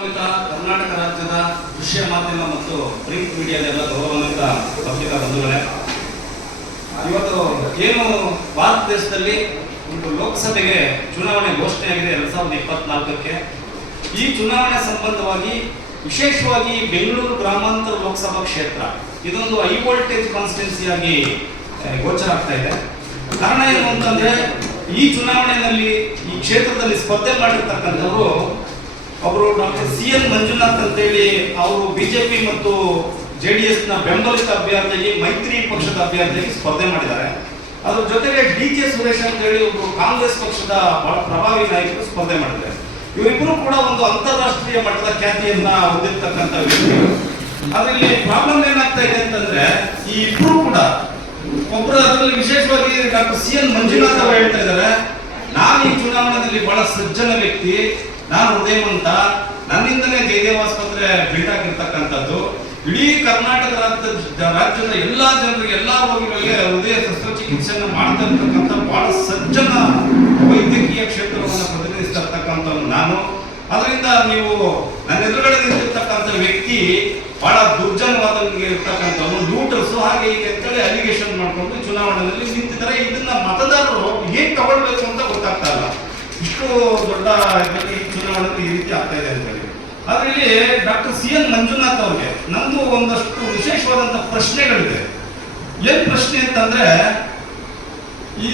ಗೌರವಾನ್ವಿತ ಕರ್ನಾಟಕ ರಾಜ್ಯದ ದೃಶ್ಯ ಮಾಧ್ಯಮ ಮತ್ತು ಪ್ರಿಂಟ್ ಮೀಡಿಯಾದ ಗೌರವಾನ್ವಿತ ಪತ್ರಿಕಾ ಬಂಧುಗಳೇ, ಇವತ್ತು ಏನು ಭಾರತ ದೇಶದಲ್ಲಿ ಒಂದು ಲೋಕಸಭೆಗೆ ಚುನಾವಣೆ ಘೋಷಣೆಯಾಗಿದೆ 2024ಕ್ಕೆ. ಈ ಚುನಾವಣೆ ಸಂಬಂಧವಾಗಿ ವಿಶೇಷವಾಗಿ ಬೆಂಗಳೂರು ಗ್ರಾಮಾಂತರ ಲೋಕಸಭಾ ಕ್ಷೇತ್ರ ಇದೊಂದು ಹೈ ವೋಲ್ಟೇಜ್ ಕಾನ್ಸ್ಟಿಟ್ಯೂನ್ಸಿಯಾಗಿ ಗೋಚರ ಆಗ್ತಾ ಇದೆ. ಕಾರಣ ಏನು ಅಂತಂದ್ರೆ, ಈ ಚುನಾವಣೆಯಲ್ಲಿ ಈ ಕ್ಷೇತ್ರದಲ್ಲಿ ಸ್ಪರ್ಧೆ ಮಾಡಿರ್ತಕ್ಕಂಥವರು ಒಬ್ಬರು ಡಾಕ್ಟರ್ CN ಮಂಜುನಾಥ್ ಅಂತೇಳಿ, ಅವರು ಬಿಜೆಪಿ ಮತ್ತು JDS ನ ಬೆಂಬಲಿತ ಅಭ್ಯರ್ಥಿಯಾಗಿ ಮೈತ್ರಿ ಪಕ್ಷದ ಅಭ್ಯರ್ಥಿಯಾಗಿ ಸ್ಪರ್ಧೆ ಮಾಡಿದ್ದಾರೆ. ಅದ್ರ ಜೊತೆಗೆ DK ಸುರೇಶ್ ಅಂತೇಳಿ ಒಬ್ಬರು ಕಾಂಗ್ರೆಸ್ ಪಕ್ಷದ ಬಹಳ ಪ್ರಭಾವಿ ನಾಯಕರು ಸ್ಪರ್ಧೆ ಮಾಡಿದ್ದಾರೆ. ಇವರಿಬ್ಬರು ಕೂಡ ಒಂದು ಅಂತಾರಾಷ್ಟ್ರೀಯ ಮಟ್ಟದ ಖ್ಯಾತಿಯನ್ನ ಹೊಂದಿರತಕ್ಕಂಥ ವ್ಯಕ್ತಿಗಳು. ಅದರಲ್ಲಿ ಪ್ರಾಬ್ಲಮ್ ಏನಾಗ್ತಾ ಇದೆ ಅಂತಂದ್ರೆ, ಈ ಇಬ್ಬರು ಕೂಡ ಒಬ್ಬರು ಅದರಲ್ಲಿ ವಿಶೇಷವಾಗಿ ಡಾಕ್ಟರ್ CN ಮಂಜುನಾಥ್ ಅವರು ಹೇಳ್ತಾ ಇದ್ದಾರೆ, ನಾನು ಈ ಚುನಾವಣೆಯಲ್ಲಿ ಬಹಳ ಸಜ್ಜನ ವ್ಯಕ್ತಿ, ನಾನು ಹೃದಯವಂತ, ನನ್ನಿಂದಲೇ ಜಯದೇವ ಆಸ್ಪತ್ರೆ ಬಿಲ್ಡ್ ಆಗಿರ್ತಕ್ಕಂಥದ್ದು, ಇಡೀ ಕರ್ನಾಟಕ ರಾಜ್ಯದ ಎಲ್ಲಾ ಜನರಿಗೆ, ಎಲ್ಲಾ ರೋಗಿಗಳಿಗೆ ಹೃದಯ ಶಸ್ತ್ರಚಿಕಿತ್ಸೆಯನ್ನು ಮಾಡ್ತಾ ಇರ್ತಕ್ಕಂಥ ಬಹಳ ಸಜ್ಜನ ವೈದ್ಯಕೀಯ ಕ್ಷೇತ್ರವನ್ನು ಪ್ರತಿನಿಧಿಸ್ತಕ್ಕಂಥವ್ನು ನಾನು. ಅದರಿಂದ ನೀವು ನನ್ನ ಎದುರುಗಡೆ ನಿಂತಿರ್ತಕ್ಕಂಥ ವ್ಯಕ್ತಿ ಬಹಳ ದುರ್ಜನವಾದವರಿಗೆ ಇರ್ತಕ್ಕಂಥವ್ನು, ಲೂಟರ್ಸು, ಹಾಗೆ ಹೀಗೆ ಅಂತೇಳಿ ಅಲಿಗೇಷನ್ ಮಾಡ್ಕೊಂಡು ಚುನಾವಣೆಯಲ್ಲಿ ನಿಂತಿದ್ದಾರೆ. ಇದನ್ನ ಮತದಾರರು ಹೇಗೆ ತಗೊಳ್ಬೇಕು ಅಂತ ಗೊತ್ತಾಗ್ತಾ ಇಲ್ಲ. ಇಷ್ಟು ದೊಡ್ಡ ಈ ಚುನಾವಣೆ ಈ ರೀತಿ ಆಗ್ತಾ ಇದೆ ಅಂತ ಹೇಳಿ. ಅದರಲ್ಲಿ ಡಾಕ್ಟರ್ CN ಮಂಜುನಾಥ್ ಅವ್ರಿಗೆ ನಮ್ದು ಒಂದಷ್ಟು ವಿಶೇಷವಾದಂತ ಪ್ರಶ್ನೆಗಳಿದೆ. ಏನ್ ಪ್ರಶ್ನೆ ಅಂತಂದ್ರೆ, ಈ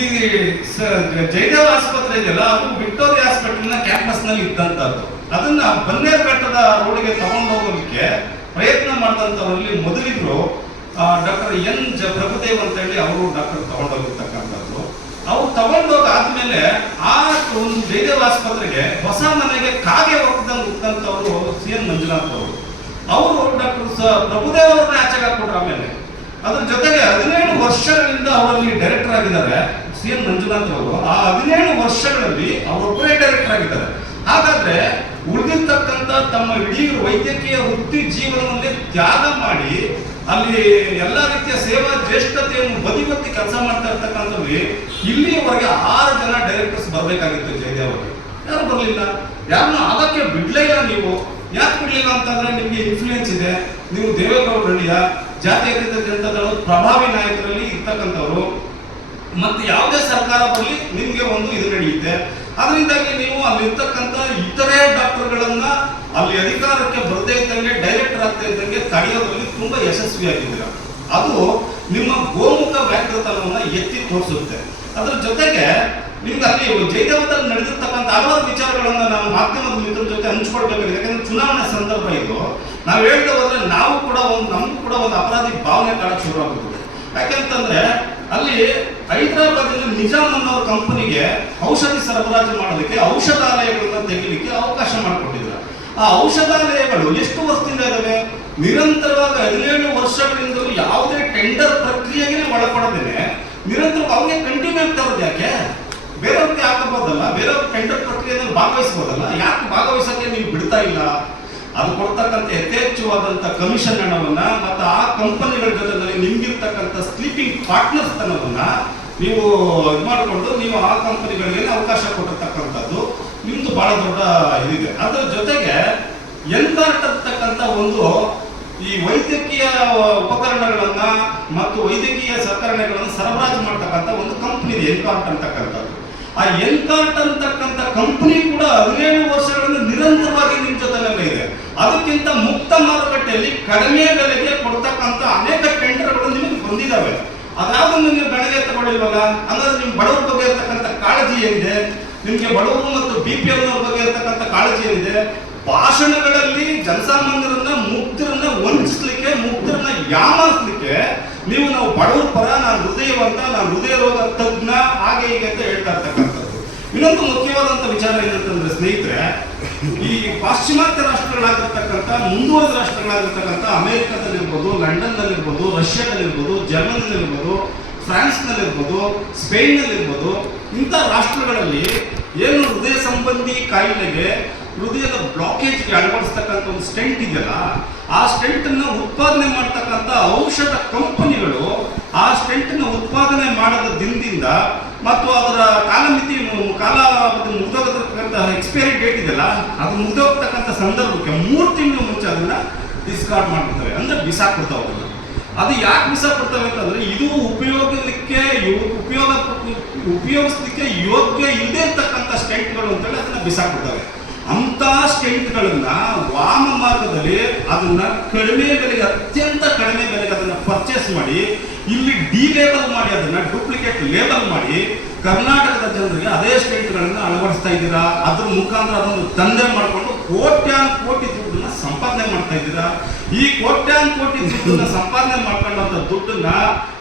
ಜಯದೇವ ಆಸ್ಪತ್ರೆ ಇದೆಯಲ್ಲ, ಅದು ವಿಕ್ಟೋರಿಯಾ ಹಾಸ್ಪಿಟಲ್ನ ಕ್ಯಾಂಪಸ್ ನಲ್ಲಿ ಇದ್ದಂತದ್ದು. ಅದನ್ನ ಬನ್ನೇರುಘಟ್ಟದ ರೋಡ್ಗೆ ತಗೊಂಡು ಹೋಗೋದಕ್ಕೆ ಪ್ರಯತ್ನ ಮಾಡಿದಂಥವರಲ್ಲಿ ಮೊದಲಿದ್ರು ಡಾಕ್ಟರ್ N ಪ್ರಭುದೇವ್ ಅಂತ ಹೇಳಿ ಅವರು ಡಾಕ್ಟರ್ ತಗೊಂಡೋಗಿರ್ತಕ್ಕಂಥದ್ದು. ಅವ್ರು ತಗೊಂಡೋಗಾದ್ಮೇಲೆ ಆ ಒಂದು ಜಯದೇವ ಆಸ್ಪತ್ರೆಗೆ ಹೊಸ ಮನೆಗೆ ಕಾಗೆ ಹೋಗ್ದಂತವ್ರು CN ಮಂಜುನಾಥ್ ಅವರು ಡಾಕ್ಟರ್ ಪ್ರಭುದೇವ್ ಅವ್ರನ್ನ ಆಚೆಗೆ ಹಾಕ್ಬಿಟ್ರು. ಆಮೇಲೆ ಅದ್ರ ಜೊತೆಗೆ 17 ವರ್ಷಗಳಿಂದ ಅವರಲ್ಲಿ ಡೈರೆಕ್ಟರ್ ಆಗಿದ್ದಾರೆ CN ಮಂಜುನಾಥ್ ಅವರು. ಆ 17 ವರ್ಷಗಳಲ್ಲಿ ಅವರೊಬ್ಬರೇ ಡೈರೆಕ್ಟರ್ ಆಗಿದ್ದಾರೆ. ಹಾಗಾದ್ರೆ ಉಳಿದಿರ್ತಕ್ಕಂಥ ತಮ್ಮ ಇಡೀ ವೈದ್ಯಕೀಯ ವೃತ್ತಿ ಜೀವನದಲ್ಲಿ ತ್ಯಾಗ ಮಾಡಿ ಅಲ್ಲಿ ಎಲ್ಲಾ ರೀತಿಯ ಸೇವಾ ಜ್ಯೇಷ್ಠತೆಯನ್ನು ಬದಿಗೊತ್ತಿ ಕೆಲಸ ಮಾಡ್ತಾ ಇರ್ತಕ್ಕಂಥವ್ರಿಗೆ ಇಲ್ಲಿವರೆಗೆ 6 ಜನ ಡೈರೆಕ್ಟರ್ಸ್ ಬರ್ಬೇಕಾಗಿತ್ತು ಜಯದೇವ್ ಅವರಿಗೆ. ಯಾರು ಬರಲಿಲ್ಲ, ಯಾರನ್ನ ಅದಕ್ಕೆ ಬಿಡ್ಲೇ ಇಲ್ಲ. ನೀವು ಯಾಕೆ ಬಿಡ್ಲಿಲ್ಲ ಅಂತಂದ್ರೆ, ನಿಮ್ಗೆ ಇನ್ಫ್ಲೂಯೆನ್ಸ್ ಇದೆ, ನೀವು ದೇವೇಗೌಡರಳ್ಳಿಯ ಜಾತ್ಯತೀತ ಜನತಾದಳ ಪ್ರಭಾವಿ ನಾಯಕರಲ್ಲಿ ಇರ್ತಕ್ಕಂಥವ್ರು, ಮತ್ತೆ ಯಾವುದೇ ಸರ್ಕಾರ ಬರಲಿ ನಿಮ್ಗೆ ಒಂದು ಇದು ನಡೆಯುತ್ತೆ. ಅದರಿಂದಾಗಿ ನೀವು ಅಲ್ಲಿರ್ತಕ್ಕಂಥ ಇತರೆ ಡಾಕ್ಟರ್ಗಳನ್ನ ಅಲ್ಲಿ ಅಧಿಕಾರಕ್ಕೆ ಬರದೇ ಇದ್ದಂಗೆ, ಡೈರೆಕ್ಟರ್ ಆಗ್ತಾ ಇದ್ದಂಗೆ ತಡೆಯೋದ್ರಲ್ಲಿ ತುಂಬಾ ಯಶಸ್ವಿಯಾಗಿದ್ದೀರ. ಅದು ನಿಮ್ಮ ಗೋಮುಖ ವ್ಯಾಘ್ರತನವನ್ನ ಎತ್ತಿ ತೋರಿಸುತ್ತೆ. ಅದ್ರ ಜೊತೆಗೆ ನಿಮ್ಗೆ ಅಲ್ಲಿ ಜಯದೇವದಲ್ಲಿ ನಡೆದಿರ್ತಕ್ಕಂಥ ಹಲವಾರು ವಿಚಾರಗಳನ್ನ ನಾವು ಮಾಧ್ಯಮದ ಮಿತ್ರರ ಜೊತೆ ಹಂಚ್ಕೊಳ್ಬೇಕಾಗಿದೆ. ಯಾಕಂದ್ರೆ ಚುನಾವಣೆ ಸಂದರ್ಭ ಇದು. ನಾವು ಹೇಳ್ತಾ ಹೋದ್ರೆ ನಾವು ಕೂಡ ನಮಗೂ ಕೂಡ ಒಂದು ಅಪರಾಧಿ ಭಾವನೆ ಕಾಣಕ್ಕೆ ಶುರು ಆಗುತ್ತದೆ. ಯಾಕೆಂತಂದ್ರೆ ಅಲ್ಲಿ ಹೈದರಾಬಾದ್ ನಿಜಾಮ್ ಅನ್ನೋ ಕಂಪನಿಗೆ ಔಷಧಿ ಸರಬರಾಜು ಮಾಡೋದಕ್ಕೆ ಔಷಧಾಲಯಗಳನ್ನ ತೆಗಿಲಿಕ್ಕೆ ಅವಕಾಶ ಮಾಡಿಕೊಟ್ಟಿದ್ರು. ಆ ಔಷಧಾಲಯಗಳು ಎಷ್ಟು ವರ್ಷದಿಂದ ಇದಾವೆ? ನಿರಂತರವಾಗಿ 17 ವರ್ಷಗಳಿಂದ ಯಾವುದೇ ಟೆಂಡರ್ ಪ್ರಕ್ರಿಯೆಗೆ ಒಳಪಡದೇನೆ ನಿರಂತರವಾಗಿ ಅವನಿಗೆ ಕಂಟಿನ್ಯೂ ಆಗ್ತಾ ಇರೋದು. ಯಾಕೆ ಬೇರೆಯವ್ರಿಗೆ ಹಾಕಬಹುದಲ್ಲ, ಬೇರೆಯವ್ರ ಟೆಂಡರ್ ಪ್ರಕ್ರಿಯೆಯಲ್ಲಿ ಭಾಗವಹಿಸಬಹುದಲ್ಲ, ಯಾಕೆ ಭಾಗವಹಿಸಕ್ಕೆ ನೀವು ಬಿಡ್ತಾ ಇಲ್ಲ? ಅದು ಕೊಡ್ತಕ್ಕಂಥ ಯಥೇಚ್ಛವಾದಂಥ ಕಮಿಷನ್ ಹಣವನ್ನ ಮತ್ತು ಆ ಕಂಪನಿಗಳ ಜೊತೆಯಲ್ಲಿ ನಿಮ್ಗಿರ್ತಕ್ಕಂಥ ಸ್ಲೀಪಿಂಗ್ ಪಾರ್ಟ್ನರ್ಸ್ ತನವನ್ನ ನೀವು ಇದು ಮಾಡಿಕೊಂಡು ನೀವು ಆ ಕಂಪನಿಗಳಿಗೆ ಅವಕಾಶ ಕೊಟ್ಟಿರ್ತಕ್ಕಂಥದ್ದು ನಿಮ್ದು ಬಹಳ ದೊಡ್ಡ ಇದಿದೆ. ಅದರ ಜೊತೆಗೆ ಎನ್ಕಾರ್ಟ್ ಅಂತಕ್ಕಂಥ ಒಂದು ಈ ವೈದ್ಯಕೀಯ ಉಪಕರಣಗಳನ್ನ ಮತ್ತು ವೈದ್ಯಕೀಯ ಸಲಕರಣೆಗಳನ್ನು ಸರಬರಾಜು ಮಾಡ್ತಕ್ಕಂಥ ಒಂದು ಕಂಪನಿ ಇದೆ, ಎನ್ಕಾರ್ಟ್ ಅಂತಕ್ಕಂಥದ್ದು. ಆ ಎನ್ಕಾರ್ಟ್ ಅಂತಕ್ಕಂಥ ಕಂಪನಿ ಕೂಡ 17 ವರ್ಷಗಳಿಂದ ನಿರಂತರವಾಗಿ ನಿಮ್ ಜೊತೆಲೆಲ್ಲ ಇದೆ. ಅದಕ್ಕಿಂತ ಮುಕ್ತ ಮಾರುಕಟ್ಟೆಯಲ್ಲಿ ಕಡಿಮೆ ಬೆಲೆಗೆ ಕೊಡ್ತಕ್ಕಂಥ ಅನೇಕ ಟೆಂಡರ್ಗಳು ನಿಮಗೆ ಬಂದಿದ್ದಾವೆ. ಅದಾವುದನ್ನು ನೀವು ಗಣನೆ ತಗೊಳ್ಳಿಲ್ವಲ್ಲ? ಹಂಗಾದ್ರೆ ನಿಮ್ ಬಡವರ ಬಗ್ಗೆ ಇರ್ತಕ್ಕಂಥ ಕಾಳಜಿ ಏನಿದೆ? ನಿಮ್ಗೆ ಬಡವರು ಮತ್ತು BPL ಬಗ್ಗೆ ಇರ್ತಕ್ಕಂಥ ಕಾಳಜಿ ಏನಿದೆ? ಭಾಷಣಗಳಲ್ಲಿ ಜನಸಾಮಾನ್ಯರನ್ನ ಮುಕ್ತರನ್ನ ವಂಚಿಸ್ಲಿಕ್ಕೆ, ಮುಕ್ತರನ್ನ ಯಾಮಾರಿಸ್ಲಿಕ್ಕೆ ನೀವು ನಾವು ಬಡವರ ಪರ, ನಾನು ಹೃದಯವಂತ, ನಾನು ಹೃದಯ ರೋಗ ತಜ್ಞ, ಹಾಗೆ ಹೀಗೆ ಅಂತ ಹೇಳ್ತಾ ಇರ್ತಕ್ಕಂಥದ್ದು. ಇನ್ನೊಂದು ಮುಖ್ಯವಾದಂತ ವಿಚಾರ ಏನಂತಂದ್ರೆ ಸ್ನೇಹಿತರೆ, ಈ ಪಾಶ್ಚಿಮಾತ್ಯ ರಾಷ್ಟ್ರಗಳಾಗಿರ್ತಕ್ಕಂಥ, ಮುಂದುವರೆದ ರಾಷ್ಟ್ರಗಳಾಗಿರ್ತಕ್ಕಂಥ ಅಮೆರಿಕದಲ್ಲಿರ್ಬೋದು, ಲಂಡನ್ನಲ್ಲಿರ್ಬೋದು, ರಷ್ಯಾದಲ್ಲಿರ್ಬೋದು, ಜರ್ಮನಿಯಲ್ಲಿರ್ಬೋದು, ಫ್ರಾನ್ಸ್ನಲ್ಲಿರ್ಬೋದು, ಸ್ಪೇನ್ನಲ್ಲಿರ್ಬೋದು, ಇಂಥ ರಾಷ್ಟ್ರಗಳಲ್ಲಿ ಏನು ಹೃದಯ ಸಂಬಂಧಿ ಕಾಯಿಲೆಗೆ, ಹೃದಯದ ಬ್ಲಾಕೇಜ್ಗೆ ಅಳವಡಿಸ್ತಕ್ಕಂಥ ಒಂದು ಸ್ಟೆಂಟ್ ಇದೆಯಲ್ಲ, ಆ ಸ್ಟೆಂಟ್ ಅನ್ನ ಉತ್ಪಾದನೆ ಮಾಡ್ತಕ್ಕಂಥ ಔಷಧ ಕಂಪನಿಗಳು ಆ ಸ್ಟೆಂಟ್ ನ ಉತ್ಪಾದನೆ ಮಾಡದ ದಿನದಿಂದ ಮತ್ತು ಅದರ ಕಾಲಾವಧಿ ಮುಗಿದೋಗತಕ್ಕಂಥ ಎಕ್ಸ್ಪೈರಿ ಡೇಟ್ ಇದೆಯಲ್ಲ, ಅದು ಮುಗಿದೋಗ್ತಕ್ಕಂಥ ಸಂದರ್ಭಕ್ಕೆ 3 ತಿಂಗಳು ಮುಂಚೆ ಅದನ್ನ ಡಿಸ್ಕಾರ್ಡ್ ಮಾಡ್ಬಿಡ್ತವೆ, ಅಂದ್ರೆ ಬಿಸಾಕ್ಬಿಡ್ತಾವೆ ಅದನ್ನ. ಅದು ಯಾಕೆ ಬಿಸಾಕ್ಬಿಡ್ತವೆ ಅಂತಂದ್ರೆ ಇದು ಉಪಯೋಗಿಸ್ಲಿಕ್ಕೆ ಯೋಗ್ಯ ಇಲ್ಲದೆ ಇರ್ತಕ್ಕಂಥ ಸ್ಟೆಂಟ್ಗಳು ಅಂತೇಳಿ ಅದನ್ನ ಬಿಸಾಕ್ಬಿಡ್ತವೆ. ಅಂತ ಸ್ಟೆಂಟ್ಗಳನ್ನ ವಾಮ ಮಾರ್ಗದಲ್ಲಿ ಅದನ್ನ ಕಡಿಮೆ ಬೆಲೆಗೆ, ಅತ್ಯಂತ ಕಡಿಮೆ ಬೆಲೆಗೆ ಅದನ್ನ ಪರ್ಚೇಸ್ ಮಾಡಿ ಇಲ್ಲಿ ಡಿಲೇಬಲ್ ಮಾಡಿ, ಅದನ್ನ ಡೂಪ್ಲಿಕೇಟ್ ಲೇಬಲ್ ಮಾಡಿ ಕರ್ನಾಟಕದ ಜನರಿಗೆ ಅದೇ ಸ್ಟೇಟ್ಗಳನ್ನ ಅಳವಡಿಸ್ತಾ ಇದ್ದೀರಾ. ಅದ್ರ ಮುಖಾಂತರ ಅದನ್ನು ದಂಧೆ ಮಾಡಿಕೊಂಡು ಕೋಟ್ಯಾನ್ ಕೋಟಿ ದುಡ್ಡನ್ನ ಸಂಪಾದನೆ ಮಾಡ್ತಾ ಇದ್ದೀರಾ. ಈ ಕೋಟ್ಯಾನ್ ಕೋಟಿ ದುಡ್ಡನ್ನ ಸಂಪಾದನೆ ಮಾಡ್ಕೊಂಡಂತ ದುಡ್ಡನ್ನ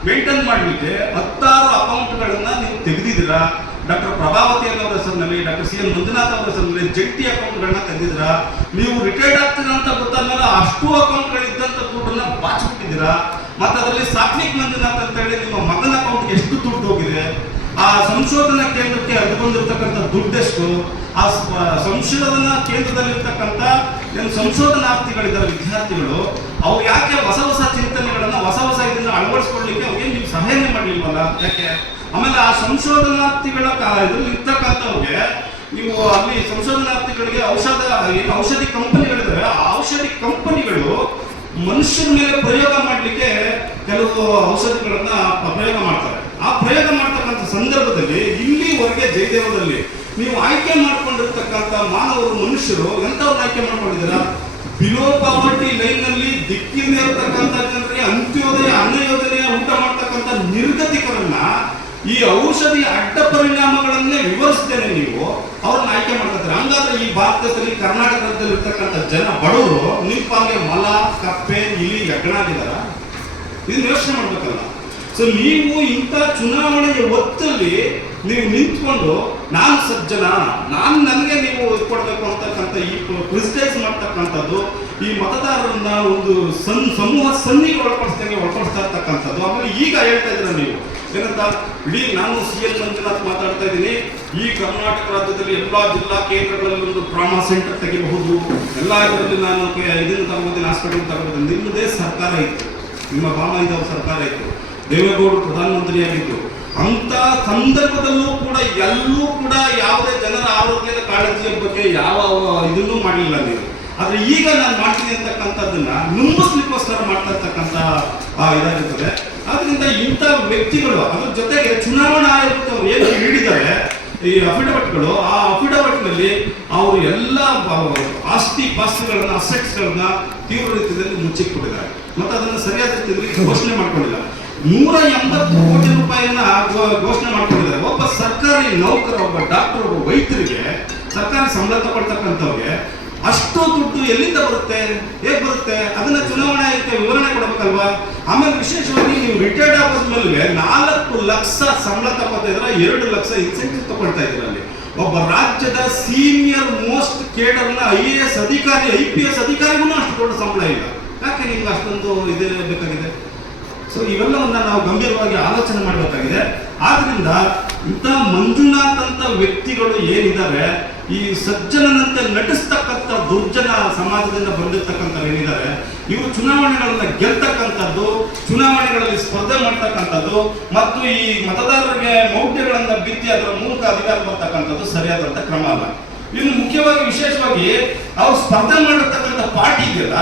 ಮೇಂಟೈನ್ ಮಾಡಲಿಕ್ಕೆ 16 ಅಕೌಂಟ್ಗಳನ್ನ ನೀವು ತೆಗೆದಿದ್ದೀರಾ. ಡಾಕ್ಟರ್ ಪ್ರಭಾವತಿ ಅವರ ಹೆಸರಿನಲ್ಲಿ, ಡಾಕ್ಟರ್ ಸಿ ಎನ್ ಮಂಜುನಾಥ್ ಅವರ ಹೆಸರಿನಲ್ಲಿ ಜಂಟಿ ಅಕೌಂಟ್ಗಳನ್ನ ತೆಗೆದಿದ್ದೀರಾ. ನೀವು ರಿಟೈರ್ಡ್ ಆಗ್ತೀರಾ ಅಂತ ಗೊತ್ತಾದ್ಮೇಲೆ ಅಷ್ಟು ಅಕೌಂಟ್ಗಳಿದ್ದಂಥ ದುಡ್ಡನ್ನ ಬಾಚಿಬಿಟ್ಟಿದ್ದೀರಾ. ಮತ್ತೆ ಅದರಲ್ಲಿ ಸಾತ್ವಿಕ್ ಮಂಜುನಾಥ್ ಅಂತ ಹೇಳಿ ನಿಮ್ಮ ಮಗನ ಅಕೌಂಟ್ಗೆ ಎಷ್ಟು ದುಡ್ಡು ಹೋಗಿದೆ, ಆ ಸಂಶೋಧನಾ ಕೇಂದ್ರಕ್ಕೆ ಅದು ಬಂದಿರತಕ್ಕಂಥ ದುಡ್ಡೆಷ್ಟು, ಆ ಸಂಶೋಧನಾ ಕೇಂದ್ರದಲ್ಲಿರ್ತಕ್ಕಂಥ ಏನು ಸಂಶೋಧನಾರ್ಥಿಗಳಿದ್ದಾರೆ ವಿದ್ಯಾರ್ಥಿಗಳು, ಅವ್ರು ಯಾಕೆ ಹೊಸ ಹೊಸ ಚಿಂತನೆಗಳನ್ನ ಹೊಸ ಇದನ್ನ ಅಳವಡಿಸ್ಕೊಳ್ಳಿಕ್ಕೆ ಅವ್ರಿಗೆ ನೀವು ಸಹಾಯನೇ ಮಾಡಲಿಲ್ವಲ್ಲ, ಯಾಕೆ? ಆಮೇಲೆ ಆ ಸಂಶೋಧನಾರ್ಥಿಗಳ ಇದ್ರಲ್ಲಿ ಇರ್ತಕ್ಕಂಥವ್ರಿಗೆ ನೀವು ಅಲ್ಲಿ ಸಂಶೋಧನಾರ್ಥಿಗಳಿಗೆ ಔಷಧಿ ಕಂಪನಿಗಳಿದ್ದಾವೆ, ಆ ಔಷಧಿ ಕಂಪನಿಗಳು ಮನುಷ್ಯರ ಮೇಲೆ ಪ್ರಯೋಗ ಮಾಡಲಿಕ್ಕೆ ಕೆಲವು ಔಷಧಿಗಳನ್ನ ಪ್ರಯೋಗ ಮಾಡ್ತಾರೆ. ಆ ಪ್ರಯೋಗ ಮಾಡ್ತಕ್ಕಂಥ ಸಂದರ್ಭದಲ್ಲಿ ಇಲ್ಲಿವರೆಗೆ ಜಯದೇವದಲ್ಲಿ ನೀವು ಆಯ್ಕೆ ಮಾಡ್ಕೊಂಡಿರ್ತಕ್ಕಂಥ ಮಾನವರು ಮನುಷ್ಯರು ಎಂಥವ್ರನ್ನ ಆಯ್ಕೆ ಮಾಡ್ಕೊಂಡಿದ್ದೀರಾ? ಬಿಲೋ ಪಾವರ್ಟಿ ಲೈನ್ ನಲ್ಲಿ ದಿಕ್ಕಿಲ್ಲದೆ ಇರತಕ್ಕಂಥ ಜನರಿಗೆ ಅಂತ್ಯೋದಯ ಅನ್ನ ಯೋಜನೆಯ ಊಟ ಮಾಡ್ತಕ್ಕಂಥ ನಿರ್ಗತಿಕರನ್ನ ಈ ಔಷಧಿ ಅಡ್ಡ ಪರಿಣಾಮಗಳನ್ನೇ ವಿವರಿಸ್ತೇನೆ ನೀವು ಅವ್ರನ್ನ ಆಯ್ಕೆ ಮಾಡ್ಕೊತಾರೆ. ಹಂಗಾದ್ರೆ ಈ ಭಾರತದಲ್ಲಿ ಕರ್ನಾಟಕದಲ್ಲಿ ಇರ್ತಕ್ಕಂಥ ಜನ ಬಡವರು ನಿಮ್ಮ ಪಾಲ್ಗೆ ಮಲ, ಕಪ್ಪೆ, ಇಲಿ, ಯಜ್ಞಾಗಿದಾರ? ಇದನ್ನ ಯೋಚನೆ ಮಾಡ್ಬೇಕಲ್ಲ. ಸೊ ನೀವು ಇಂಥ ಚುನಾವಣೆಯ ಹೊತ್ತಲ್ಲಿ ನೀವು ನಿಂತ್ಕೊಂಡು ನಾನು ಸಜ್ಜನ, ನನಗೆ ನೀವು ಕೊಡಬೇಕು ಅಂತಕ್ಕಂಥ ಈ ಪ್ರಿಸ್ಟೇಜ್ ಮಾಡ್ತಕ್ಕಂಥದ್ದು, ಈ ಮತದಾರರನ್ನ ಒಂದು ಸಮೂಹ ಸನ್ನಿಗೆ ಒಳಪಡಿಸ್ತಾ ಇರ್ತಕ್ಕಂಥದ್ದು. ಆಮೇಲೆ ಈಗ ಹೇಳ್ತಾ ಇದ್ದೀರ ನೀವು ಏನಂತ, ಇಡೀ ನಾನು ಸಿ ಎನ್ ಮಂಜುನಾಥ್ ಮಾತಾಡ್ತಾ ಇದ್ದೀನಿ, ಈ ಕರ್ನಾಟಕ ರಾಜ್ಯದಲ್ಲಿ ಎಲ್ಲ ಜಿಲ್ಲಾ ಕೇಂದ್ರಗಳಲ್ಲಿ ಒಂದು ಟ್ರಾಮಾ ಸೆಂಟರ್ ತೆಗಿಬಹುದು, ಎಲ್ಲ ಇದರಲ್ಲಿ ನಾನು ಇದನ್ನು ತಗೋತೀನಿ, ಹಾಸ್ಪಿಟಲ್ ತಗೋತೀನಿ. ನಿಮ್ಮದೇ ಸರ್ಕಾರ ಇತ್ತು, ನಿಮ್ಮ ಬಾಮಾಯಿದವ್ರ ಸರ್ಕಾರ ಇತ್ತು, ದೇವೇಗೌಡರು ಪ್ರಧಾನಮಂತ್ರಿಯಾಗಿದ್ದು. ಅಂತ ಸಂದರ್ಭದಲ್ಲೂ ಕೂಡ ಎಲ್ಲೂ ಕೂಡ ಯಾವುದೇ ಜನರ ಆರೋಗ್ಯದ ಕಾಳಜಿಯ ಬಗ್ಗೆ ಯಾವ ಇದನ್ನೂ ಮಾಡಲಿಲ್ಲ ನೀವು. ಆದ್ರೆ ಈಗ ನಾನು ಮಾಡ್ತೀನಿ ಅಂತಕ್ಕಂಥದ್ದನ್ನ ನುಂಬಿಸ್ಲಿಕ್ಕೋಸ್ಕರ ಮಾಡ್ತಾ ಇರ್ತಕ್ಕಂಥ ಇದಾಗಿರ್ತದೆ. ಆದ್ರಿಂದ ಇಂಥ ವ್ಯಕ್ತಿಗಳು, ಅದ್ರ ಜೊತೆಗೆ ಚುನಾವಣಾ ಆಯೋಗದವರು ಏನು ನೀಡಿದ್ದಾರೆ ಈ ಅಫಿಡವಿಟ್ಗಳು, ಆ ಅಫಿಡವಿಟ್ ನಲ್ಲಿ ಅವರು ಎಲ್ಲ ಆಸ್ತಿ ಪಾಸ್ತಿಗಳನ್ನ, ಅಸೆಟ್ಸ್ಗಳನ್ನ ತೀವ್ರ ರೀತಿಯಲ್ಲಿ ಮುಚ್ಚಿಕ್ಬಿಟ್ಟಿದ್ದಾರೆ. ಮತ್ತೆ ಅದನ್ನು ಸರಿಯಾದ ರೀತಿಯಲ್ಲಿ ಘೋಷಣೆ ಮಾಡ್ಕೊಂಡಿಲ್ಲ. 180 ಕೋಟಿ ರೂಪಾಯಿಯನ್ನ ಘೋಷಣೆ ಮಾಡ್ಕೊಂಡಿದ್ದಾರೆ. ಒಬ್ಬ ಸರ್ಕಾರಿ ನೌಕರ, ಒಬ್ಬ ಡಾಕ್ಟರ್, ಒಬ್ಬ ವೈದ್ಯರಿಗೆ, ಸರ್ಕಾರಿ ಸಂಬಳ ತಗೊಳ್ತಕ್ಕಂಥವ್ರಿಗೆ ಅಷ್ಟು ದುಡ್ಡು ಎಲ್ಲಿಂದ ಬರುತ್ತೆ, ಹೇಗೆ ಬರುತ್ತೆ? ಅದನ್ನ ಚುನಾವಣಾ ಆಯೋಗಕ್ಕೆ ವಿವರಣೆ ಕೊಡಬೇಕಲ್ವಾ? ಆಮೇಲೆ ವಿಶೇಷವಾಗಿ ನೀವು ರಿಟೈರ್ಡ್ ಆಗೋದ್ಮೇಲೆ 4 ಲಕ್ಷ ಸಂಬಳ ತಗೋತಾ ಇದ್ರೆ 2 ಲಕ್ಷ ಇನ್ಸೆಂಟಿವ್ ತಗೊಳ್ತಾ ಇದ್ದೀರ. ಅಲ್ಲಿ ಒಬ್ಬ ರಾಜ್ಯದ ಸೀನಿಯರ್ ಮೋಸ್ಟ್ ಕೇಡರ್ನ IAS ಅಧಿಕಾರಿ, IPS ಅಧಿಕಾರಿಗೂ ಅಷ್ಟು ದೊಡ್ಡ ಸಂಬಳ ಇಲ್ಲ. ಯಾಕೆ ನಿಮ್ಗೆ ಅಷ್ಟೊಂದು ಇದೇ ಬೇಕಾಗಿದೆ? ಸೊ ಇವೆಲ್ಲವನ್ನ ನಾವು ಗಂಭೀರವಾಗಿ ಆಲೋಚನೆ ಮಾಡಬೇಕಾಗಿದೆ. ಆದ್ರಿಂದ ಇಂಥ ಮಂಜುನಾಥ್ ಅಂತ ವ್ಯಕ್ತಿಗಳು ಏನಿದ್ದಾರೆ, ಈ ಸಜ್ಜನಂತೆ ನಟಿಸ್ತಕ್ಕಂಥ ದುರ್ಜನ ಸಮಾಜದಿಂದ ಬಂದಿರ್ತಕ್ಕಂಥ ಏನಿದ್ದಾರೆ, ಇವರು ಚುನಾವಣೆಗಳನ್ನ ಗೆಲ್ತಕ್ಕಂಥದ್ದು, ಚುನಾವಣೆಗಳಲ್ಲಿ ಸ್ಪರ್ಧೆ ಮಾಡ್ತಕ್ಕಂಥದ್ದು ಮತ್ತು ಈ ಮತದಾರರಿಗೆ ಮೌಢ್ಯಗಳನ್ನ ಬಿತ್ತಿ ಅದರ ಮೂಲಕ ಅಧಿಕಾರ ಬರ್ತಕ್ಕಂಥದ್ದು ಸರಿಯಾದಂಥ ಕ್ರಮ ಅಲ್ಲ. ಇನ್ನು ಮುಖ್ಯವಾಗಿ ವಿಶೇಷವಾಗಿ ಅವ್ರು ಸ್ಪರ್ಧೆ ಮಾಡಿರ್ತಕ್ಕಂಥ ಪಾರ್ಟಿ ಇದೆಯಲ್ಲ,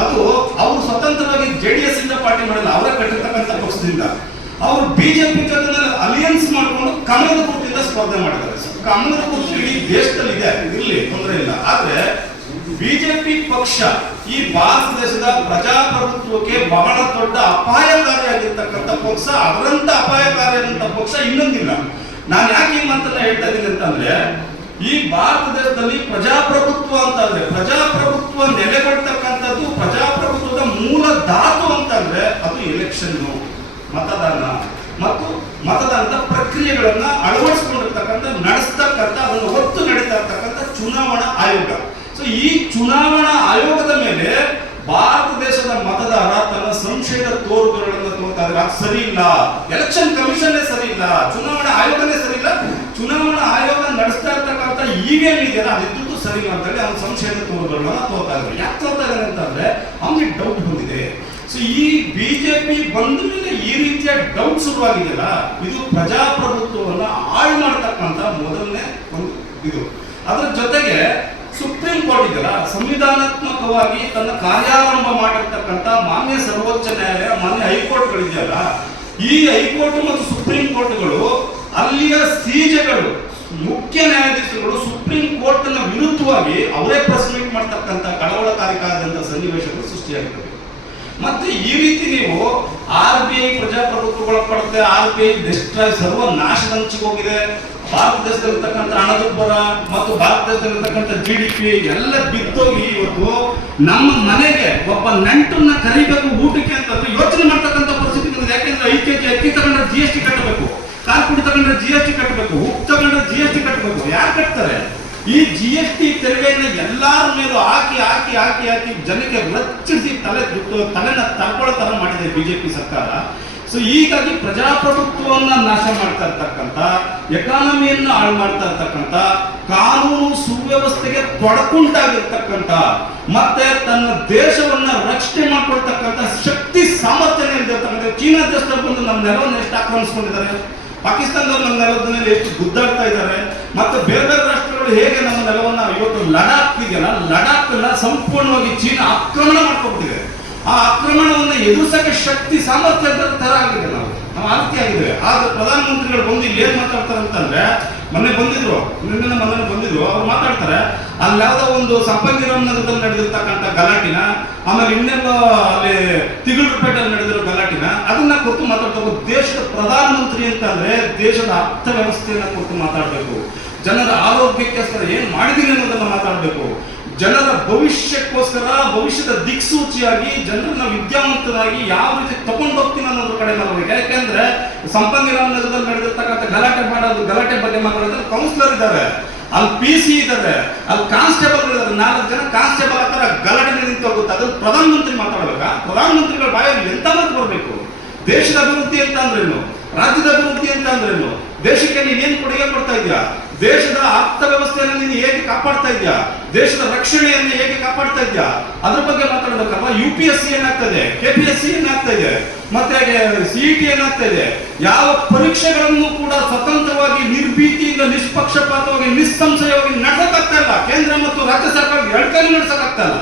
ಅದು ಅವರು ಸ್ವತಂತ್ರವಾಗಿ JDS ಇಂದ ಪಾರ್ಟಿ ಮಾಡಲ್ಲ, ಅವರ ಕಟ್ಟಿರ್ತಕ್ಕಂಥ ಪಕ್ಷದಿಂದ. ಅವರು ಬಿಜೆಪಿ ಜೊತೆ ಅಲಿಯನ್ಸ್ ಮಾಡಿಕೊಂಡು ಕಮಲದ ಗುರುತಿಂದ ಸ್ಪರ್ಧೆ ಮಾಡಿದ್ದಾರೆ. ಕಮಲದ ಗುರುತು ಇಡೀ ದೇಶದಲ್ಲಿ ಇದೆ, ಇರಲಿ, ತೊಂದರೆ ಇಲ್ಲ. ಆದ್ರೆ ಬಿಜೆಪಿ ಪಕ್ಷ ಈ ಭಾರತ ದೇಶದ ಪ್ರಜಾಪ್ರಭುತ್ವಕ್ಕೆ ಬಹಳ ದೊಡ್ಡ ಅಪಾಯಕಾರಿಯಾಗಿರ್ತಕ್ಕಂಥ ಪಕ್ಷ. ಅದರಂತ ಅಪಾಯಕಾರಿಯಾದಂಥ ಪಕ್ಷ ಇನ್ನೊಂದಿಲ್ಲ. ನಾನು ಯಾಕೆ ಈ ಮಾತನ್ನ ಹೇಳ್ತಾ ಇದ್ದೀನಿ ಅಂತಂದ್ರೆ, ಈ ಭಾರತ ದೇಶದಲ್ಲಿ ಪ್ರಜಾಪ್ರಭುತ್ವ ಅಂತಂದ್ರೆ, ಪ್ರಜಾಪ್ರಭುತ್ವ ನೆಲೆಗೊಳ್ತಕ್ಕಂಥದ್ದು, ಪ್ರಜಾಪ್ರಭುತ್ವದ ಮೂಲ ಧಾತು ಅಂತಂದ್ರೆ ಅದು ಎಲೆಕ್ಷನ್, ಮತದಾನ ಮತ್ತು ಮತದಾನದ ಪ್ರಕ್ರಿಯೆಗಳನ್ನ ಅಳವಡಿಸಿಕೊಂಡಿರ್ತಕ್ಕಂಥ, ನಡೆಸ್ತಕ್ಕಂಥ, ಅದನ್ನು ಒತ್ತು ನಡೀತಾ ಇರ್ತಕ್ಕಂಥ ಚುನಾವಣಾ ಆಯೋಗ. ಸೊ ಈ ಚುನಾವಣಾ ಆಯೋಗದ ಮೇಲೆ ಭಾರತ ದೇಶದ ಮತದಾರ ತನ್ನ ಸಂಶಯದ ತೋರುಗಳನ್ನು ತೋರ್ತಾ ಇದ್ದಾರೆ. ಅದು ಸರಿ ಇಲ್ಲ. ಎಲೆಕ್ಷನ್ ಕಮಿಷನ್ ಸರಿ ಇಲ್ಲ, ಚುನಾವಣಾ ಆಯೋಗನೇ ಸರಿ ಇಲ್ಲ. ಚುನಾವಣಾ ಆಯೋಗ ನಡೆಸ್ತಾ ಇರ್ತಕ್ಕಂಥ EVM ಇದೆಯಲ್ಲ, ಅದಿದ್ದು ಸರಿ ಇಲ್ಲ ಅಂತೇಳಿ ಅವ್ನ ಸಂಶಯದ ತೋರುಗಳನ್ನ ತೋರ್ತಾ ಇದ್ದಾರೆ. ಯಾಕೆ ತೋರ್ತಾ ಇದ್ದಾರೆ ಅಂತಂದ್ರೆ ಅವ್ನಿಗೆ ಡೌಟ್ ಬಂದಿದೆ. ಸೊ ಈ ಬಿಜೆಪಿ ಬಂದ ಮೇಲೆ ಈ ರೀತಿಯ ಡೌಟ್ ಶುರುವಾಗಿದೆಯಲ್ಲ, ಇದು ಪ್ರಜಾಪ್ರಭುತ್ವವನ್ನು ಹಾಳು ಮಾಡತಕ್ಕಂತ ಮೊದಲನೇ ಒಂದು ಇದು. ಅದರ ಜೊತೆಗೆ ಸುಪ್ರೀಂ ಕೋರ್ಟ್ ಇದೆಯಲ್ಲ, ಸಂವಿಧಾನಾತ್ಮಕವಾಗಿ ತನ್ನ ಕಾರ್ಯಾರಂಭ ಮಾಡಿರ್ತಕ್ಕಂಥ ಮಾನ್ಯ ಸರ್ವೋಚ್ಚ ನ್ಯಾಯಾಲಯ, ಮಾನ್ಯ ಹೈಕೋರ್ಟ್ಗಳಿದೆಯಲ್ಲ, ಈ ಹೈಕೋರ್ಟ್ ಮತ್ತು ಸುಪ್ರೀಂ ಕೋರ್ಟ್ಗಳು ಅಲ್ಲಿಯ ಸಿಜೆಗಳು, ಮುಖ್ಯ ನ್ಯಾಯಾಧೀಶರುಗಳು ಸುಪ್ರೀಂ ಕೋರ್ಟ್ ನ ವಿರುದ್ಧವಾಗಿ ಅವರೇ ಪ್ರೆಸ್ ಮೀಟ್ ಮಾಡ್ತಕ್ಕಂಥ ಕಳವಳಕಾರಿಯಾದಂಥ ಸನ್ನಿವೇಶಗಳು ಸೃಷ್ಟಿಯಾಗಿರ್ತವೆ. ಮತ್ತೆ ಈ ರೀತಿ ನೀವು RBI ಪ್ರಜಾಪ್ರಭುತ್ವಗೊಳಪಡುತ್ತೆ, RBI ಡಿಸ್ಟ್ರಾಯ್ ಸರ್ವನಾಶದಂಚಿಗೆ ಹೋಗಿದೆ. ಭಾರತ ದೇಶದಲ್ಲಿರ್ತಕ್ಕಂಥ ಹಣದುಬ್ಬರ ಮತ್ತು ಭಾರತ ದೇಶದಲ್ಲಿರ್ತಕ್ಕಂಥ GDP ಎಲ್ಲ ಬಿದ್ದೋಗಿ ಇವತ್ತು ನಮ್ಮ ಮನೆಗೆ ಒಬ್ಬ ನೆಂಟನ್ನ ಕರಿಬೇಕು ಊಟಕ್ಕೆ ಅಂತಂದ್ರೆ ಯೋಚನೆ ಮಾಡ್ತಕ್ಕಂಥ ಪರಿಸ್ಥಿತಿ ಬಂದಿದೆ. ಯಾಕೆಂದ್ರೆ 5 kg ಅಕ್ಕಿ ತಗೊಂಡ್ರೆ GST ಕಟ್ಟಬೇಕು, ಕಾರ್ ಪುಡಿ ತಗೊಂಡ್ರೆ GST ಕಟ್ಟಬೇಕು, ಉಪ್ಪು ತಗೊಂಡ್ರೆ GST ಕಟ್ಟಬೇಕು. ಯಾರು ಕಟ್ತಾರೆ? ಈ GST ತೆರಿಗೆಯನ್ನು ಎಲ್ಲಾರ ಮೇಲೂ ಹಾಕಿ ಹಾಕಿ ಹಾಕಿ ಹಾಕಿ ಜನಕ್ಕೆ ರಚ್ಚಿಸಿ ತಲೆನ ತಳ್ಕೊಳ್ಳೋ ತರ ಮಾಡಿದೆ ಬಿಜೆಪಿ ಸರ್ಕಾರ. ಸೊ ಹೀಗಾಗಿ ಪ್ರಜಾಪ್ರಭುತ್ವವನ್ನ ನಾಶ ಮಾಡ್ತಾ ಇರ್ತಕ್ಕಂಥ, ಎಕಾನಮಿಯನ್ನ ಹಾಳು ಮಾಡ್ತಾ ಇರ್ತಕ್ಕಂಥ, ಕಾನೂನು ಸುವ್ಯವಸ್ಥೆಗೆ ತೊಡಕುಂಟಾಗಿರ್ತಕ್ಕಂಥ, ಮತ್ತೆ ತನ್ನ ದೇಶವನ್ನ ರಕ್ಷಣೆ ಮಾಡ್ಕೊಳ್ತಕ್ಕಂಥ ಶಕ್ತಿ ಸಾಮರ್ಥ್ಯ ಇರ್ತಕ್ಕಂಥ ಚೀನಾ ದೇಶದಲ್ಲಿ ಬಂದು ನಮ್ಮ ನೆಲವನ್ನು ಎಷ್ಟು ಆಕ್ರಮಿಸ್ಕೊಂಡಿದ್ದಾರೆ, ಪಾಕಿಸ್ತಾನದವ್ರು ನಮ್ಮ ನೆಲದ ಮೇಲೆ ಎಷ್ಟು ಗುದ್ದಾಡ್ತಾ ಇದ್ದಾರೆ, ಮತ್ತೆ ಬೇರೆ ಬೇರೆ ರಾಷ್ಟ್ರಗಳು ಹೇಗೆ ನಮ್ಮ ನೆಲವನ್ನ ಇವತ್ತು ಲಡಾಖ್ ಇದೆಯಲ್ಲ, ಲಡಾಖ್ನ ಸಂಪೂರ್ಣವಾಗಿ ಚೀನಾ ಆಕ್ರಮಣ ಮಾಡ್ಕೊಬಿಟ್ಟಿದೆ. ಆ ಆಕ್ರಮಣವನ್ನು ಎದುರಿಸಕ್ಕೆ ಶಕ್ತಿ ಸಾಮರ್ಥ್ಯ ತರ ಆಗಿದೆ. ನಾವು ಆ ರೀತಿ ಆಗಿದ್ದೇವೆ. ಆದ್ರೆ ಪ್ರಧಾನಮಂತ್ರಿಗಳು ಬಂದು ಇಲ್ಲಿ ಏನ್ ಮಾತಾಡ್ತಾರೆ ಅಂತಂದ್ರೆ, ಮೊನ್ನೆ ಬಂದಿದ್ರು, ಮೊನ್ನೆ ಬಂದಿದ್ರು, ಅವ್ರು ಮಾತಾಡ್ತಾರೆ ಅಲ್ಲಿ ಯಾವ್ದೋ ಒಂದು ಸಂಪಂಗಿರಾಮ್ ನಗರದಲ್ಲಿ ನಡೆದಿರ್ತಕ್ಕಂಥ ಗಲಾಟಿನ, ಆಮೇಲೆ ಇನ್ನೆಲ್ಲೋ ಅಲ್ಲಿ ತಿಗುಲ್ಪೇಟೆಯಲ್ಲಿ ನಡೆದಿರೋ ಗಲಾಟಿನ, ಅದನ್ನ ಕುರಿತು ಮಾತಾಡ್ಬೇಕು. ದೇಶದ ಪ್ರಧಾನಮಂತ್ರಿ ಅಂತಂದ್ರೆ ದೇಶದ ಅರ್ಥವ್ಯವಸ್ಥೆಯನ್ನ ಕುರಿತು ಮಾತಾಡ್ಬೇಕು, ಜನರ ಆರೋಗ್ಯಕ್ಕೋಸ್ಕರ ಏನ್ ಮಾಡಿದೀನಿ ಅನ್ನೋದನ್ನ ಮಾತಾಡ್ಬೇಕು, ಜನರ ಭವಿಷ್ಯಕ್ಕೋಸ್ಕರ ಭವಿಷ್ಯದ ದಿಕ್ಸೂಚಿಯಾಗಿ ಜನರನ್ನ ವಿದ್ಯಾವಂತರಾಗಿ ಯಾವ ರೀತಿ ತಗೊಂಡು ಹೋಗ್ತೀನಿ ಅನ್ನೋದ್ರ ಕಡೆ ಮಾಡಬೇಕು. ಯಾಕೆಂದ್ರೆ ಸಂಪಂಗಿರಾಮ್ ನಗರದಲ್ಲಿ ನಡೆದಿರ್ತಕ್ಕಂಥ ಗಲಾಟೆ ಬಗ್ಗೆ ಮಾತಾಡಿದ್ರೆ ಕೌನ್ಸಿಲರ್ ಇದ್ದಾರೆ, ಅಲ್ಲಿ PC ಇದ್ದಾರೆ, ಅಲ್ಲಿ ಕಾನ್ಸ್ಟೇಬಲ್ ಇದ್ದಾರೆ, 4 ಜನ ಕಾನ್ಸ್ಟೇಬಲ್ ಆಗ್ತಾರೆ, ಗಲಾಟೆ ನಿಂತು ಹೋಗುತ್ತೆ. ಅದ್ರಲ್ಲಿ ಪ್ರಧಾನಮಂತ್ರಿ ಮಾತಾಡ್ಬೇಕಾ? ಪ್ರಧಾನಮಂತ್ರಿಗಳ ಬಾಯಲ್ಲಿ ಎಂತ ಮಾತು ಬರಬೇಕು? ದೇಶದ ಅಭಿವೃದ್ಧಿ ಅಂತ ಅಂದ್ರೇನು, ರಾಜ್ಯದ ಅಭಿವೃದ್ಧಿ ಅಂತ ಅಂದ್ರೇನು, ದೇಶಕ್ಕೆ ನೀನೇನು ಕೊಡುಗೆ ಕೊಡ್ತಾ ಇದೆಯಾ, ದೇಶದ ಅರ್ಥವ್ಯವಸ್ಥೆಯನ್ನು ನೀನು ಹೇಗೆ ಕಾಪಾಡ್ತಾ ಇದೆಯಾ, ದೇಶದ ರಕ್ಷಣೆಯನ್ನು ಹೇಗೆ ಕಾಪಾಡ್ತಾ ಇದೆಯಾ, ಅದ್ರ ಬಗ್ಗೆ ಮಾತಾಡ್ಬೇಕಲ್ವಾ? UPSC ಏನಾಗ್ತದೆ, KPSC ಏನಾಗ್ತಾ ಇದೆ, ಮತ್ತೆ CET ಏನಾಗ್ತಾ ಇದೆ, ಯಾವ ಪರೀಕ್ಷೆಗಳನ್ನು ಕೂಡ ಸ್ವತಂತ್ರವಾಗಿ ನಿರ್ಭೀತಿಯಿಂದ ನಿಷ್ಪಕ್ಷಪಾತವಾಗಿ ನಿಸ್ಸಂಶಯವಾಗಿ ನಡೆಸಕ್ಕಾಗ್ತಾ ಇಲ್ಲ. ಕೇಂದ್ರ ಮತ್ತು ರಾಜ್ಯ ಸರ್ಕಾರ ಎರಡ್ಕೈಲಿ ನಡೆಸಕ್ಕಾಗ್ತಾ ಇಲ್ಲ.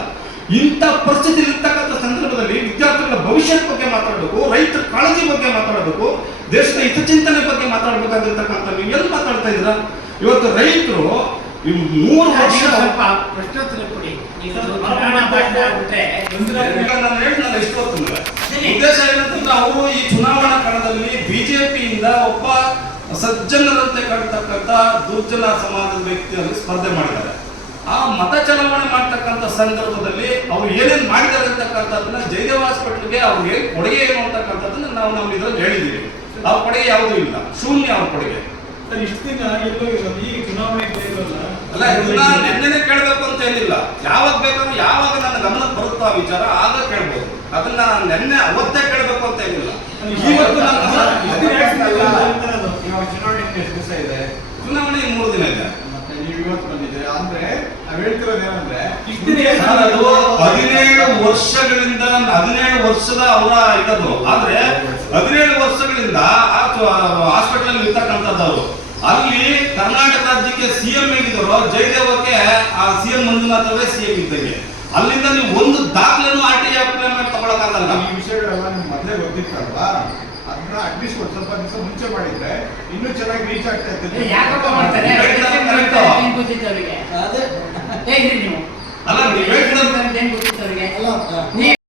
ಇಂಥ ಪರಿಸ್ಥಿತಿ ಇರ್ತಕ್ಕಂಥ ಸಂದರ್ಭದಲ್ಲಿ ವಿದ್ಯಾರ್ಥಿಗಳ ಭವಿಷ್ಯದ ಬಗ್ಗೆ ಮಾತಾಡಬೇಕು, ರೈತರ ಕಾಳಜಿ ಬಗ್ಗೆ ಮಾತಾಡಬೇಕು, ದೇಶದ ಹಿತಚಿಂತನೆ ಬಗ್ಗೆ ಮಾತಾಡಬೇಕಾಗಿರ್ತಕ್ಕಂಥ ನೀವು ಎಲ್ಲಿ ಮಾತಾಡ್ತಾ ಇದ್ದೀರಾ? ಇವತ್ತು ರೈತರು 3 ವರ್ಷ ಪ್ರಶ್ನೋತ್ತರ ಕೊಡಿ. ಉದ್ದೇಶ ಏನಂತಂದ್ರೆ, ಅವರು ಈ ಚುನಾವಣಾ ಕಣದಲ್ಲಿ ಬಿಜೆಪಿಯಿಂದ ಒಬ್ಬ ಸಜ್ಜನರಂತೆ ಕಾಣ್ತಕ್ಕಂಥ ದುರ್ಜನ ಸಮಾಜದ ವ್ಯಕ್ತಿಯಲ್ಲಿ ಸ್ಪರ್ಧೆ ಮಾಡಿದ್ದಾರೆ. ಆ ಮತ ಚಲಾವಣೆ ಮಾಡ್ತಕ್ಕಂಥ ಸಂದರ್ಭದಲ್ಲಿ ಅವ್ರು ಏನೇನು ಮಾಡಿದ್ದಾರೆ ಅಂತಕ್ಕಂಥದ್ದನ್ನ ಜಯದೇವ ಹಾಸ್ಪಿಟಲ್ಗೆ ಅವ್ರಿಗೆ ಕೊಡುಗೆ ಏನು ಅಂತಕ್ಕಂಥದ್ದನ್ನ ನಾವು ನಮ್ಮ ಇದ್ರಲ್ಲಿ ಹೇಳಿದ್ದೀವಿ. ಅವ್ರ ಕೊಡುಗೆ ಯಾವುದೂ ಇಲ್ಲ, ಶೂನ್ಯ ಅವ್ರ ಕೊಡುಗೆ. ಇಷ್ಟು ದಿನ ಎಲ್ಲೋ ಇರೋದು ಈ ಚುನಾವಣೆ ಅಲ್ಲ, ಇದನ್ನ ನೆನ್ನೆನೆ ಕೇಳಬೇಕು ಅಂತ ಏನಿಲ್ಲ. ಯಾವಾಗ ಬೇಕಾದ್ರೂ ಯಾವಾಗ ನನ್ನ ಗಮನಕ್ಕೆ ಬರುತ್ತೋ ಆ ವಿಚಾರ ಆಗ ಕೇಳ್ಬೋದು. ಅದನ್ನ ನೆನ್ನೆ ಅವತ್ತೇ ಕೇಳಬೇಕು ಅಂತ ಏನಿಲ್ಲ. ಇವತ್ತು ಚುನಾವಣೆ ಎಷ್ಟು ದಿವಸ ಇದೆ? ಚುನಾವಣೆ 3 ದಿನ ಇದೆ. ಮತ್ತೆ ನೀವು ಇವತ್ತು ಬಂದಿದೆ ಅಂದ್ರೆ ನಾವ್ ಹೇಳ್ತಿರೋದು ಏನಂದ್ರೆ, 17 ವರ್ಷಗಳಿಂದ 17 ವರ್ಷದ ಅವರ ಇರೋದು. ಆದ್ರೆ 17 ವರ್ಷಗಳಿಂದ ಹಾಸ್ಪಿಟಲ್ ಇರ್ತಕ್ಕಂಥದ್ದು. ಅಲ್ಲಿ ಕರ್ನಾಟಕ ರಾಜ್ಯಕ್ಕೆ CM ಆಗಿದ್ರು, ಜಯದೇವಕ್ಕೆ ಆ CM ಮಂಜುನಾಥ್ ಅವರೇ CM ಇದ್ದಂಗೆ. ಅಲ್ಲಿಂದ ನೀವು ಒಂದು ದಾಖಲೆನೂ RTI ಅಪ್ಲೈ ಮಾಡಿ ತಗೊಳಕ್ಕಾಗಲ್ಲ. ಈ ವಿಷಯಗಳೆಲ್ಲ ನಿಮ್ಗೆ ಮೊದಲೇ ಗೊತ್ತಿತ್ತಲ್ವಾ? ಅದನ್ನ ಅಟ್ಲೀಸ್ಟ್ ಒಂದು ಸ್ವಲ್ಪ ದಿವಸ ಮುಂಚೆ ಮಾಡಿದ್ರೆ ಇನ್ನೂ ಚೆನ್ನಾಗಿ ರೀಚ್ ಆಗ್ತಾ ಇರ್ತದೆ. ಅಲ್ಲ, ನೀವು ಹೇಳ್ತಿರೋದು